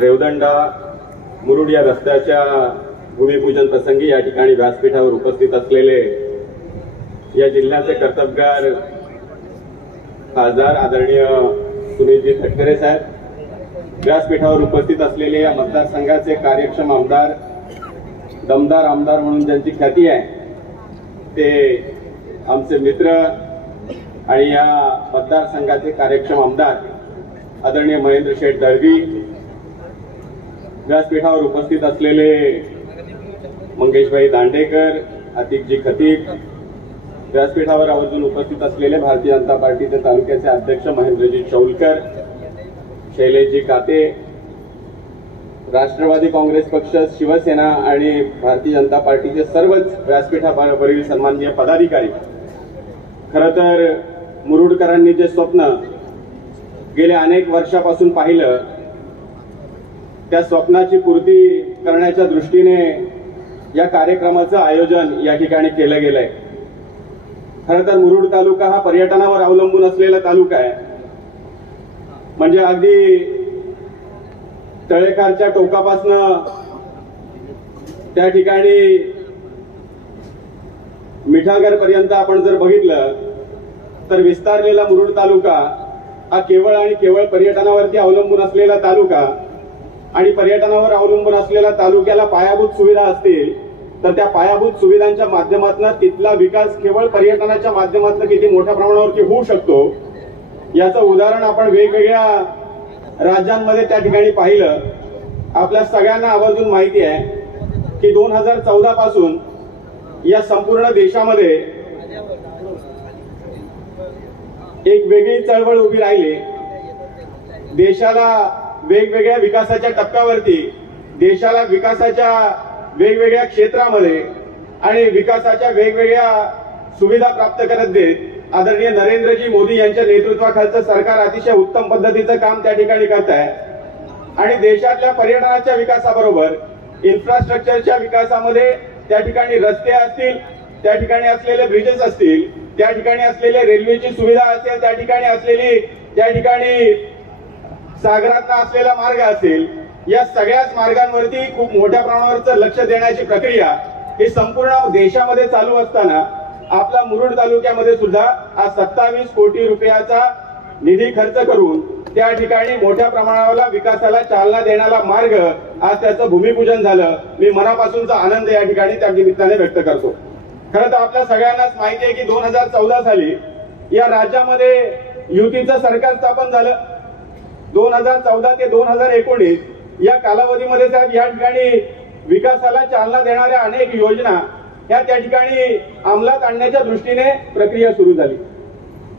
रेवदंडा मुरुड या रस्त्याच्या भूमिपूजन प्रसंगी या ठिकाणी व्यासपीठावर उपस्थित असलेले या जिल्ह्याचे कर्तबगार खासदार आदरणीय सुनीलजी तटकरे साहेब, व्यासपीठावर उपस्थित असलेले या मतदारसंघाचे कार्यक्षम आमदार, दमदार आमदार म्हणून ज्यांची ख्याती आहे ते आमचे मित्र आणि या मतदारसंघाचे कार्यक्षम आमदार आदरणीय महेंद्र शेठ दळवी, व्यासपीठावर उपस्थित असलेले मंगेशभाई दांडेकर, आतिकजी खतीक, व्यासपीठावर आवर्जून उपस्थित असलेले भारतीय जनता पार्टीचे तालुक्याचे अध्यक्ष महेंद्रजी चौलकर, शैलेशजी काते, राष्ट्रवादी काँग्रेस पक्ष, शिवसेना आणि भारतीय जनता पार्टीचे सर्वच व्यासपीठावरील सन्माननीय पदाधिकारी, खरं तर मुरुडकरांनी जे स्वप्न गेल्या अनेक वर्षापासून पाहिलं त्या स्वप्नाची पूर्ती करण्याच्या दृष्टीने या कार्यक्रमाचं आयोजन या ठिकाणी केलं गेलंय। खरं तर मुरुड तालुका हा पर्यटनावर अवलंबून असलेला तालुका आहे। म्हणजे अगदी तळेखालच्या टोकापासनं त्या ठिकाणी मिठागर पर्यंत आपण जर बघितलं तर विस्तारलेला मुरुड तालुका हा केवळ आणि केवळ पर्यटनावरती अवलंबून असलेला तालुका आणि पर्यटनावर अवलंबून असलेल्या तालुक्याला पायाभूत सुविधा असतील तर त्या पायाभूत सुविधांच्या माध्यमातून तिथला विकास केवळ पर्यटनाच्या माध्यमातून किती मोठ्या प्रमाणावरती होऊ शकतो याचं उदाहरण आपण वेगवेगळ्या राज्यांमध्ये त्या ठिकाणी पाहिलं। आपल्या सगळ्यांना आवर्जून माहिती आहे की 2014 पासून या संपूर्ण देशामध्ये एक वेगळी चळवळ उभी राहिली। देशाला वेगवेगळ्या विकासाच्या टप्प्यावरती, देशाला विकासाच्या वेगवेगळ्या क्षेत्रामध्ये आणि विकासाच्या वेगवेगळ्या सुविधा प्राप्त करत देत आदरणीय नरेंद्रजी मोदी यांच्या नेतृत्वाखालचं सरकार अतिशय उत्तम पद्धतीचं काम त्या ठिकाणी करत आहे आणि देशातल्या पर्यटनाच्या विकासाबरोबर इन्फ्रास्ट्रक्चरच्या विकासामध्ये त्या ठिकाणी रस्ते असतील, त्या ठिकाणी असलेले ब्रिजेस असतील, त्या ठिकाणी असलेले रेल्वेची सुविधा असेल, त्या ठिकाणी सागरातला असलेला मार्ग असेल, या सगळ्याच मार्गांवरती खूप मोठ्या प्रमाणावरचं लक्ष देण्याची प्रक्रिया ही संपूर्ण देशामध्ये चालू असताना आपला मुरुड तालुक्यामध्ये सुद्धा आज 27 कोटी रुपयाचा निधी खर्च करून त्या ठिकाणी मोठ्या प्रमाणावर विकासाला चालना देण्याला मार्ग आज त्याचं भूमिपूजन झालं। मी मनापासूनचा आनंद या ठिकाणी त्या निमित्ताने व्यक्त करतो। खरं तर आपल्या सगळ्यांनाच माहिती आहे की 2014 साली या राज्यामध्ये युतीचं सरकार स्थापन झालं। 2014 ते 2019 या कालावधीमध्ये साहेब या ठिकाणी विकासाला चालना देणाऱ्या अनेक योजना या त्या ठिकाणी अंमलात आणण्याच्या दृष्टीने प्रक्रिया सुरू झाली।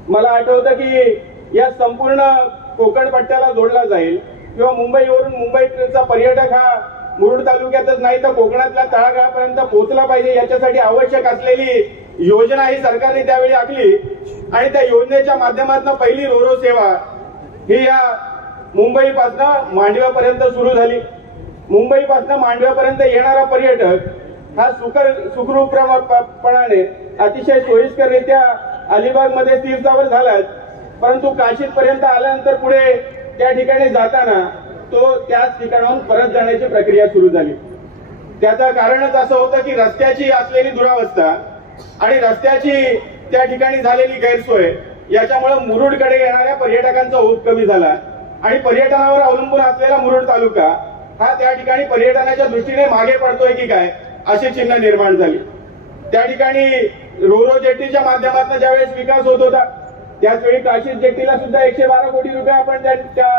मला आठवतं की या संपूर्ण कोकण पट्ट्याला जोडला जाईल किंवा मुंबईवरून मुंबईचा पर्यटक हा मुरुड तालुक्यातच नाही तर कोकणातल्या तळागाळापर्यंत पोहोचला पाहिजे याच्यासाठी आवश्यक असलेली योजना ही सरकारने त्यावेळी आखली आणि त्या योजनेच्या माध्यमातून पहिली रोरो सेवा ही या मुंबईपासून मांडव्यापर्यंत सुरू झाली। मुंबईपासून मांडव्यापर्यंत येणारा पर्यटक हा सुखरूपपणाने अतिशय सोयीस्कररित्या अलिबागमध्ये स्थिरस्थावर झालाच, परंतु काशीदपर्यंत आल्यानंतर पुढे त्या ठिकाणी जाताना तो त्याच ठिकाणाहून परत जाण्याची प्रक्रिया सुरू झाली। त्याचं कारणच असं होतं की रस्त्याची असलेली दुरावस्था आणि रस्त्याची त्या ठिकाणी झालेली गैरसोय याच्यामुळे मुरुडकडे येणाऱ्या पर्यटकांचा ओघ कमी झाला आणि पर्यटनावर अवलंबून असलेला मुरुड तालुका हा त्या ठिकाणी पर्यटनाच्या दृष्टीने मागे पडतोय की काय अशी चिन्ह निर्माण झाली। त्या ठिकाणी रोरो जेट्टीच्या माध्यमातून ज्यावेळेस विकास होत होता त्याचवेळी काशीद जेट्टीला सुद्धा 112 कोटी रुपये आपण त्या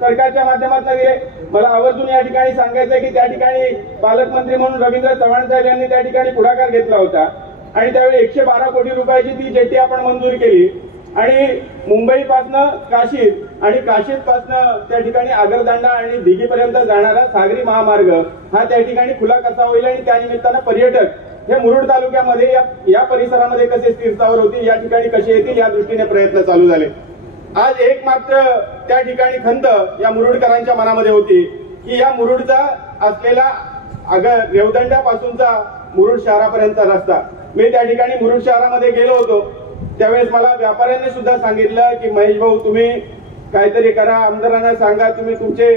सरकारच्या माध्यमातून दिले। मला आवर्जून या ठिकाणी सांगायचं आहे की त्या ठिकाणी पालकमंत्री म्हणून रवींद्र चव्हाण साहेब यांनी त्या ठिकाणी पुढाकार घेतला होता आणि त्यावेळी 112 कोटी रुपयाची ती जेट्टी आपण मंजूर केली आणि मुंबईपासनं काशीद आणि काशीदपासनं त्या ठिकाणी आगरदांडा आणि दिघीपर्यंत जाणारा सागरी महामार्ग हा त्या ठिकाणी खुला कसा होईल आणि त्या निमित्तानं पर्यटक हे मुरुड तालुक्यामध्ये या परिसरामध्ये कसे स्थिरस्थावर होतील, या ठिकाणी कसे येतील या दृष्टीने प्रयत्न चालू झाले। आज एक मात्र त्या ठिकाणी खंत या मुरुडकरांच्या मनामध्ये होती की या मुरुडचा असलेला रेवदंड्यापासूनचा मुरुड शहरापर्यंतचा रस्ता, मी त्या ठिकाणी मुरुड शहरामध्ये गेलो होतो त्यावेळेस मला व्यापाऱ्यांनी सुद्धा सांगितलं की महेश भाऊ तुम्ही काहीतरी करा, आमदारांना सांगा, तुम्ही तुमचे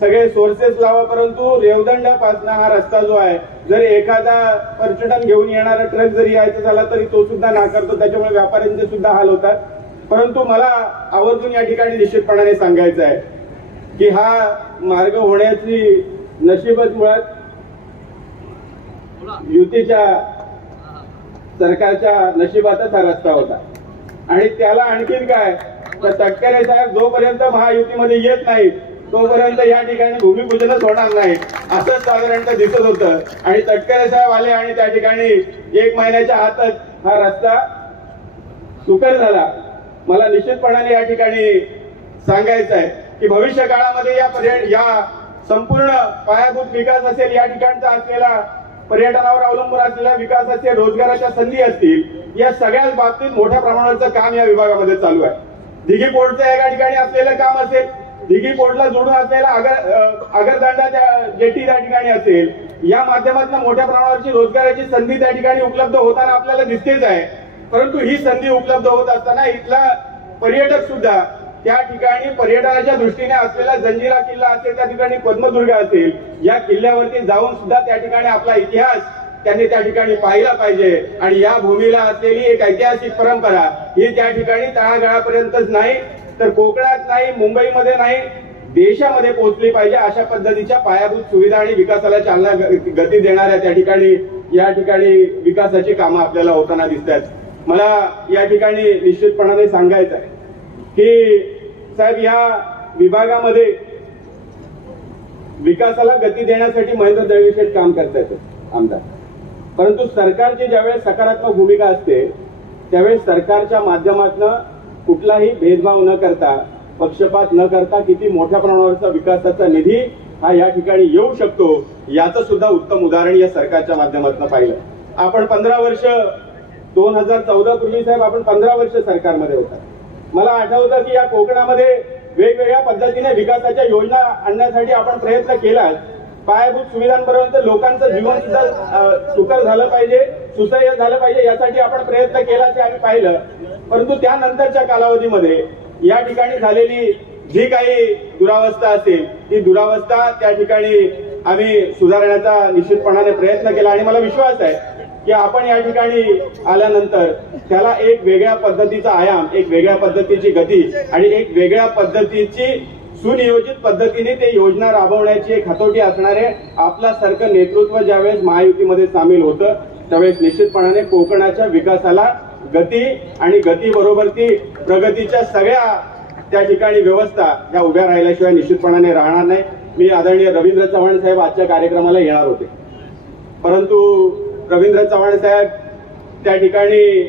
सगळे सोर्सेस लावा, परंतु रेवदंडापासून हा रस्ता जो आहे, जर एखादा पर्यटन घेऊन येणारा ट्रक जरी यायचा झाला तरी तो सुद्धा नाकारतो, त्याच्यामुळे व्यापाऱ्यांचे सुद्धा हाल होतात. परंतु मला आवर्जून या ठिकाणी निश्चितपणाने सांगायचं आहे की हा मार्ग होण्याची नशीबच मुळात युतीच्या सरकारच्या नशिबातच हा रस्ता होता. आणि त्याला आणखीन काय, तर तटकरे साहेब जोपर्यंत महायुतीमध्ये येत नाहीत तोपर्यंत या ठिकाणी भूमिपूजनच होणार नाही असं साधारणतः दिसत होतं. आणि तटकरे साहेब आले आणि त्या ठिकाणी 1 महिन्याच्या आतच हा रस्ता सुकर झाला. मला निश्चितपणाने या ठिकाणी सांगायचं आहे की भविष्य काळामध्ये या संपूर्ण पायाभूत विकास असेल, या ठिकाणचा असलेला पर्यटनावर अवलंबून असलेला विकास असेल, रोजगाराच्या संधी असतील, या सगळ्याच बाबतीत मोठ्या प्रमाणावरचं काम या विभागामध्ये चालू आहे. दिघी पोर्टचं या ठिकाणी असलेलं काम असेल, दिघी पोर्टला जोडून असलेला आगरदांडा जेटी त्या ठिकाणी असेल, या माध्यमातून मोठ्या प्रमाणावरची रोजगाराची संधी त्या ठिकाणी उपलब्ध होताना आपल्याला दिसतेच आहे. परंतु ही संधी उपलब्ध होत असताना इथला पर्यटक सुद्धा त्या ठिकाणी पर्यटनाच्या दृष्टीने असलेला जंजिरा किल्ला असेल, त्या ठिकाणी पद्मदुर्ग असेल, या किल्ल्यावरती जाऊन सुद्धा त्या ठिकाणी आपला इतिहास त्यांनी त्या ठिकाणी पाहिला पाहिजे. आणि या भूमीला असलेली एक ऐतिहासिक परंपरा ही त्या ठिकाणी तळागाळापर्यंतच नाही तर कोकणात नाही, मुंबईमध्ये नाही, देशामध्ये पोहोचली पाहिजे. अशा पद्धतीच्या पायाभूत सुविधा आणि विकासाला चालना गती देणाऱ्या त्या ठिकाणी या ठिकाणी विकासाची कामं आपल्याला होताना दिसतात. मला या ठिकाणी निश्चितपणाने सांगायचं आहे की साहेब या विभागामध्ये विकासाला गती देण्यासाठी महेंद्र दळवीशेठ काम करतात आमदार. परंतु सरकारची ज्यावेळेस सकारात्मक भूमिका असते त्यावेळेस सरकारच्या माध्यमातून कुठलाही भेदभाव न करता, पक्षपात न करता किती मोठ्या प्रमाणावरचा विकासाचा निधी हा या ठिकाणी येऊ शकतो याचं सुद्धा उत्तम उदाहरण या सरकारच्या माध्यमातून पाहिलं. आपण 15 वर्ष 2014 पूर्वी साहेब आपण 15 वर्ष सरकारमध्ये होता. मला आठवतं की या कोकणामध्ये वेगवेगळ्या पद्धतीने विकासाच्या योजना आणण्यासाठी आपण प्रयत्न केला. पायाभूत सुविधांबरोबर लोकांचं जीवन सुद्धा सुकर झालं पाहिजे, सुसह्य झालं पाहिजे यासाठी आपण प्रयत्न केला ते आम्ही पाहिलं. परंतु त्यानंतरच्या कालावधीमध्ये या ठिकाणी झालेली जी काही दुरावस्था असेल ती दुरावस्था त्या ठिकाणी आम्ही सुधारण्याचा निश्चितपणाने प्रयत्न केला. आणि मला विश्वास आहे की आपण या ठिकाणी आल्यानंतर त्याला एक वेगळ्या पद्धतीचा आयाम, एक वेगळ्या पद्धतीची गती आणि एक वेगळ्या पद्धतीची सुनियोजित पद्धतीने ते योजना राबवण्याची एक हतोटी असणारे आपल्यासारखं नेतृत्व ज्यावेळेस महायुतीमध्ये सामील होतं त्यावेळेस निश्चितपणाने कोकणाच्या विकासाला गती आणि गतीबरोबर ती प्रगतीच्या सगळ्या त्या ठिकाणी व्यवस्था या उभ्या राहिल्याशिवाय निश्चितपणाने राहणार नाही. मी आदरणीय रवींद्र चव्हाण साहेब आजच्या कार्यक्रमाला येणार होते, परंतु रवींद्र चव्हाण साहेब त्या ठिकाणी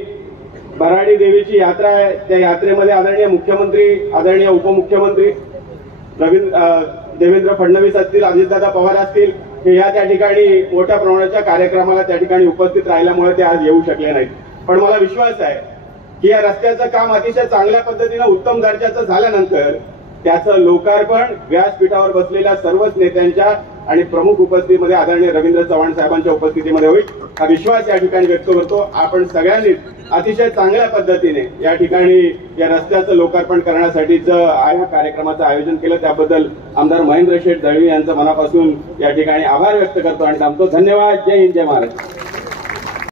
भराडी देवीची यात्रा आहे, त्या यात्रेमध्ये आदरणीय मुख्यमंत्री, आदरणीय उपमुख्यमंत्री देवेंद्र फडणवीस असतील, अजितदादा पवार असतील, हे या त्या ठिकाणी मोठ्या प्रमाणाच्या कार्यक्रमाला त्या ठिकाणी उपस्थित राहिल्यामुळे ते आज येऊ शकले नाहीत. पण मला विश्वास आहे की या रस्त्याचं काम अतिशय चांगल्या पद्धतीनं उत्तम दर्जाचं झाल्यानंतर त्याचं लोकार्पण व्यासपीठावर बसलेल्या सर्वच नेत्यांच्या आणि प्रमुख उपस्थितीमध्ये आदरणीय रवींद्र चव्हाण साहेबांच्या उपस्थितीमध्ये होईल हा विश्वास या ठिकाणी व्यक्त करतो. आपण सगळ्यांनीच अतिशय चांगल्या पद्धतीने या ठिकाणी या रस्त्याचं लोकार्पण करण्यासाठीचं या कार्यक्रमाचं आयोजन केलं त्याबद्दल आमदार महेंद्र शेठ दळवी यांचं मनापासून या ठिकाणी आभार व्यक्त करतो आणि थांबतो. धन्यवाद. जय हिंद, जय महाराष्ट्र.